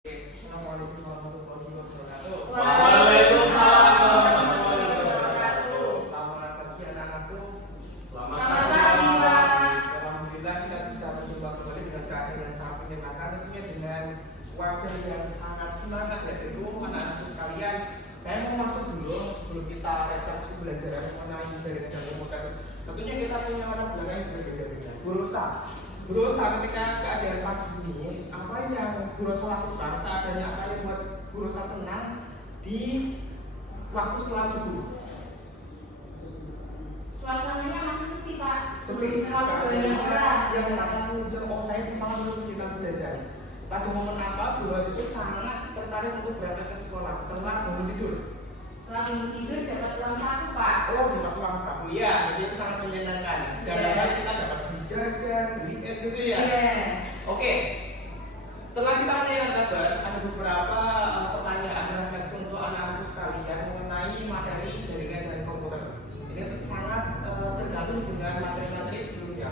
Assalamualaikum warahmatullahi wabarakatuh. Waalaikumsalam warahmatullahi wabarakatuh. Selamat pagi anak-anakku. Selamat pagi, Pak. Alhamdulillah kita bisa berjumpa kembali dengan keadaan yang sangat menyenangkan, tentunya dengan wajah yang sangat semangat ya. Jadi anak-anakku sekalian, saya mau masuk dulu sebelum kita refleksi belajar mengenai jaringan dan komputer. Tentunya kita punya latar belakang yang berbeda-beda. Guru Rosa ketika keadaan pagi ini, apa yang Guru Rosa lakukan, keadaannya apa yang buat Guru Rosa senang di waktu setelah subuh? Suasananya masih sepi, Pak. Seperti Terlalu banyak orang. yang sangat menunjukkan saya semangat untuk kita belajar. Pada momen apa Guru Rosa itu sangat tertarik untuk berangkat ke sekolah setelah bangun tidur? Setelah bangun tidur dapat uang saku, Pak. Oh, dapat uang saku ya, jadi sangat menyenangkan. Karena kita dapat jajan, beli es gitu ya. Oke. Setelah kita melihat kabar, ada beberapa pertanyaan refleksi untuk anak-anak sekalian mengenai materi jaringan dan komputer. Ini sangat tergantung dengan materi-materi sebelumnya.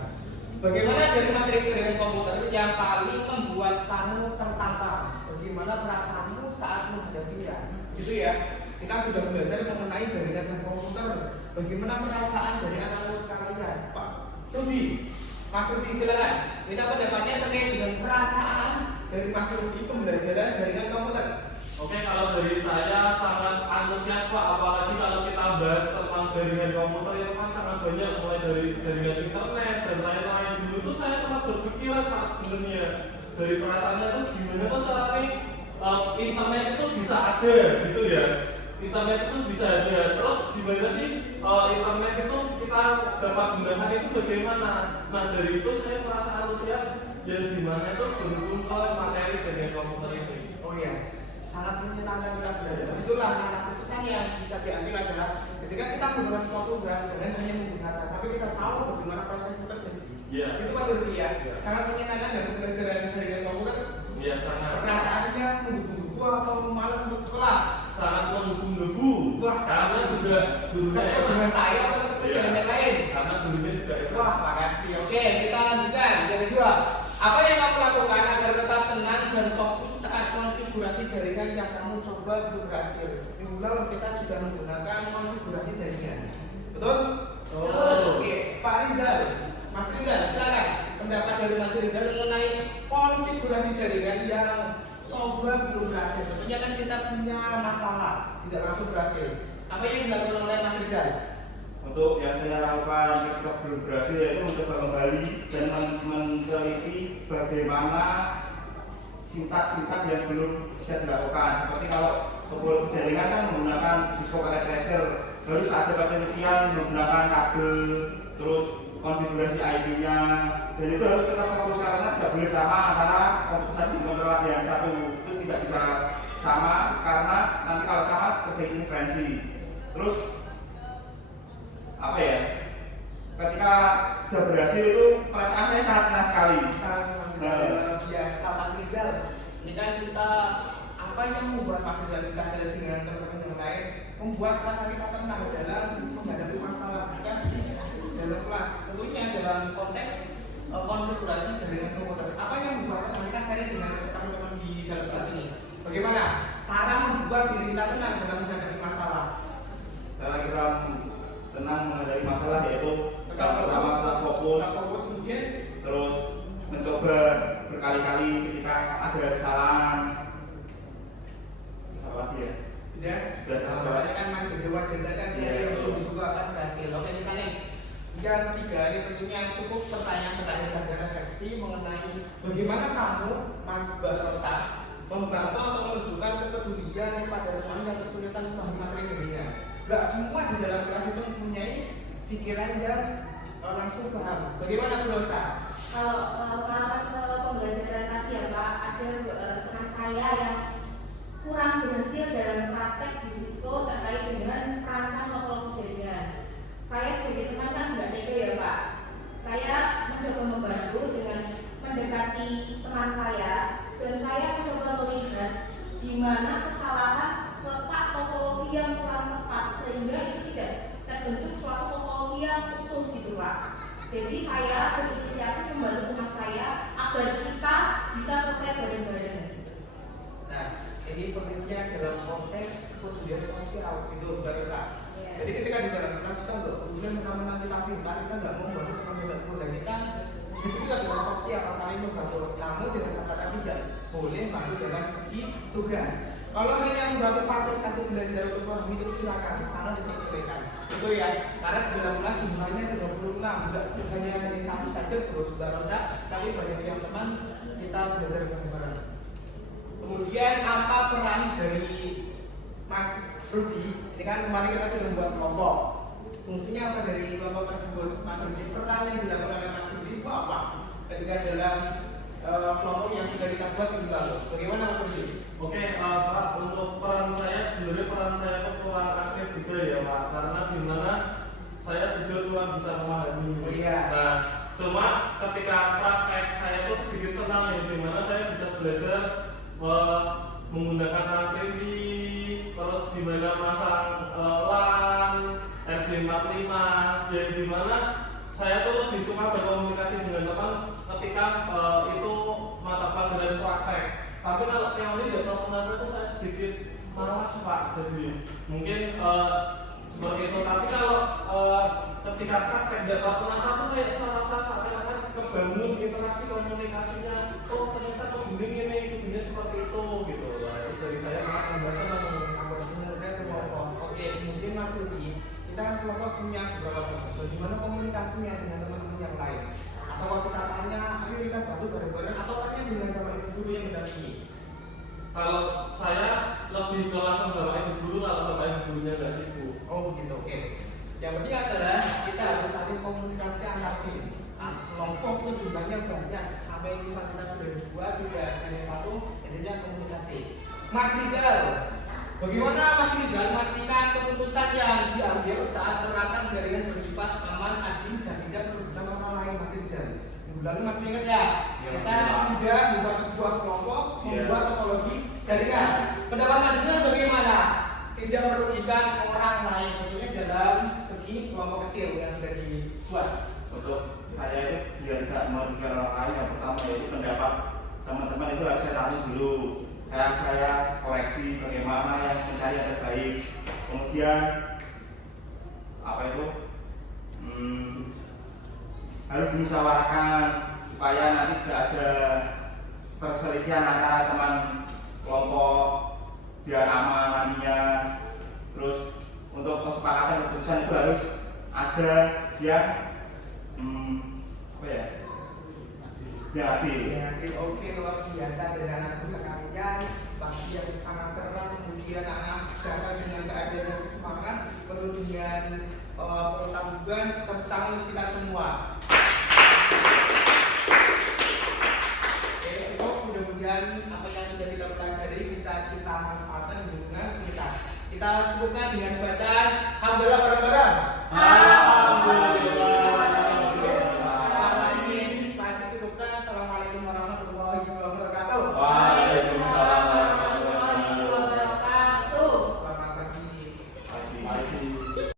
Bagaimana dari materi jaringan komputer yang paling membuat kamu tertantang? Bagaimana perasaanmu saat menghadapinya? Gitu ya. Kita sudah belajar mengenai jaringan dan komputer. Bagaimana perasaan dari anak-anak sekalian, Pak Rudi? Mas Rudi silakan. Kita pendapatnya terkait dengan perasaan dari Mas Rudi pembelajaran jaringan komputer. Oke, kalau dari saya sangat antusias Pak, apalagi kalau kita bahas tentang jaringan komputer itu kan sangat banyak, mulai dari jaringan internet dan lain-lain. Dulu tuh saya sangat berpikiran Pak sebenarnya dari perasaannya tuh gimana tuh caranya internet itu bisa ada gitu ya. Internet itu bisa ada, terus gimana sih internet itu kita dapat gunakan itu bagaimana? Nah dari itu saya merasa antusias dan gimana itu berkumpul materi jaringan komputer ini. Oh iya, sangat menyenangkan kita belajar. Itulah anak keputusan yang bisa diambil adalah ketika kita menggunakan suatu bahan jangan hanya menggunakan, tapi kita tahu bagaimana proses itu terjadi. Iya. Itu Mas Rudi ya. Sangat menyenangkan dalam belajar jaringan komputer. Iya sangat. Perasaannya mendukung atau malas untuk sekolah? Sangat mendukung debu. Wah, karena juga gurunya ketemu dengan saya atau ketemu dengan yang lain? Karena gurunya juga itu. Wah, makasih. Oke, kita lanjutkan. Yang kedua, apa yang kamu lakukan agar tetap tenang dan fokus saat konfigurasi jaringan yang kamu coba belum berhasil? Minggu lalu kita sudah menggunakan konfigurasi jaringan. Betul? Betul. Oke, Pak Rizal, Mas Rizal, silakan. Pendapat dari Mas Rizal mengenai konfigurasi jaringan yang coba belum berhasil. Tentunya kan kita punya masalah, tidak langsung berhasil. Apa yang dilakukan oleh Mas Rizal? Untuk yang saya lakukan ketika belum berhasil yaitu mencoba kembali dan meneliti bagaimana sintak-sintak yang belum bisa dilakukan. Seperti kalau topologi jaringan kan menggunakan disco packet tracer, harus ada penelitian menggunakan kabel, terus konfigurasi IP-nya, dan itu harus kita fokus karena tidak boleh sama antara komputer kontrol yang satu itu tidak bisa sama karena nanti kalau sama terjadi interferensi. Terus apa ya? Ketika sudah berhasil itu perasaan saya sangat senang sekali. Ya, Mas Rizal, ini kan kita apa yang membuat Mas Rizal kita sharing dengan teman-teman yang lain, membuat rasa kita tenang dalam menghadapi masalah kita dalam kelas. Tentunya dalam konteks konfigurasi jaringan komputer. Apa yang membuat kita sharing dengan teman-teman di dalam kelas ini? Bagaimana cara membuat diri kita tenang dalam menghadapi masalah? Cara kita tenang menghadapi masalah yaitu pertama kita fokus, kemudian terus mencoba berkali-kali ketika ada kesalahan. Apa lagi ya? Sudah. Awalnya kan wajar kan saya suka akan berhasil. Oke, kita next. Yang ketiga ini tentunya cukup pertanyaan terakhir saja refleksi mengenai bagaimana kamu Mas Barosa membantu atau menunjukkan kepedulian pada teman yang kesulitan memahami materi jaringan. Gak semua di dalam kelas itu mempunyai pikiran yang langsung paham. Bagaimana Barosa? Kalau pengalaman pembelajaran tadi ya Pak, ada teman saya yang kurang berhasil dalam praktek di Cisco terkait dengan perancang topologi jaringan. Saya sebagai teman kan nggak tega ya Pak. Saya mencoba membantu dengan mendekati teman saya dan saya mencoba melihat di mana kesalahan letak topologi yang kurang tepat sehingga itu tidak terbentuk suatu topologi yang utuh gitu Pak. Jadi saya berinisiatif membantu teman saya agar kita bisa selesai bareng-bareng. Ini pentingnya dalam konteks kepedulian sosial itu barusan. Jadi ketika di dalam kelas kita nggak kemudian menang kita pintar, kita nggak mau membantu teman-teman kita, itu juga dalam sosial saling membantu. Namun dengan catatan tidak boleh bantu dalam segi tugas. Kalau hanya membantu fasilitasi belajar untuk memahami itu silakan, sangat diperbolehkan. Itu ya, karena di dalam kelas jumlahnya 36, bukan hanya dari satu saja terus barusan, tapi banyak yang teman kita belajar bareng-bareng. Kemudian apa peran dari Mas Rudi? Ini kan kemarin kita sudah membuat kelompok. Fungsinya apa dari kelompok tersebut? Mas Rudi, peran yang dilakukan oleh Mas Rudi itu apa? Ketika dalam kelompok yang sudah kita buat minggu lalu. Bagaimana Mas Rudi? Oke, Pak, untuk peran saya sebenarnya peran saya itu kurang aktif juga ya Pak, karena dimana saya jujur kurang bisa memahami. Oh, iya. Nah, cuma ketika praktek saya itu sedikit senang ya, dimana saya bisa belajar menggunakan RAM TV, terus gimana masang LAN, RJ45, yang dimana saya tuh lebih suka berkomunikasi dengan teman ketika itu mata pelajaran praktek. Tapi kalau teori dan kenapa itu saya sedikit malas Pak, jadi mungkin seperti itu. Tapi kalau ketika praktek dan kenapa itu kayak sama-sama karena kan kebangun interaksi komunikasinya. Oh ternyata kemudian ini seperti itu gitu. Nah, itu dari saya Pembahasan Oke, mungkin Mas Rudi, kita kan kelompok punya beberapa teman. Bagaimana komunikasinya dengan teman-teman yang lain? Atau kalau kita tanya, ayo kita bantu bareng-bareng, atau tanya dengan bapak ibu guru yang mendampingi? Kalau saya lebih ke langsung bapak ibu guru, kalau bapak ibu gurunya nggak sibuk. Oh begitu, oke. Yang penting adalah kita harus saling komunikasi antar tim. Kelompok itu jumlahnya banyak, sampai kita sudah dua, tidak hanya satu, intinya komunikasi. Mas Rizal, bagaimana Mas Rizal memastikan keputusan yang diambil saat merancang jaringan bersifat aman, adil, dan tidak merugikan orang lain? Mas Rizal, minggu lalu masih ingat ya? Kita sudah membuat sebuah kelompok, membuat topologi jaringan. Pendapat Mas Rizal bagaimana? Tidak merugikan orang lain, tentunya dalam segi kelompok kecil yang sudah dibuat. Untuk saya itu biar tidak merugikan orang lain, yang pertama yaitu pendapat teman-teman itu harus saya tahu dulu. Saya koreksi bagaimana yang mencari yang terbaik. Kemudian apa itu harus dimusyawarahkan supaya nanti tidak ada perselisihan antara teman kelompok, biar aman nantinya. Terus untuk kesepakatan keputusan itu harus ada yang apa ya? Ya, oke, luar biasa dengan aku sekalian, pasti yang sangat cerah, kemudian anak datang dengan keadaan yang semangat, penuh dengan pertanggungan tentang kita semua. Oke, cukup, mudah-mudahan apa yang sudah kita pelajari bisa kita manfaatkan di lingkungan kita. Kita cukupkan dengan bacaan hamdalah bareng-bareng.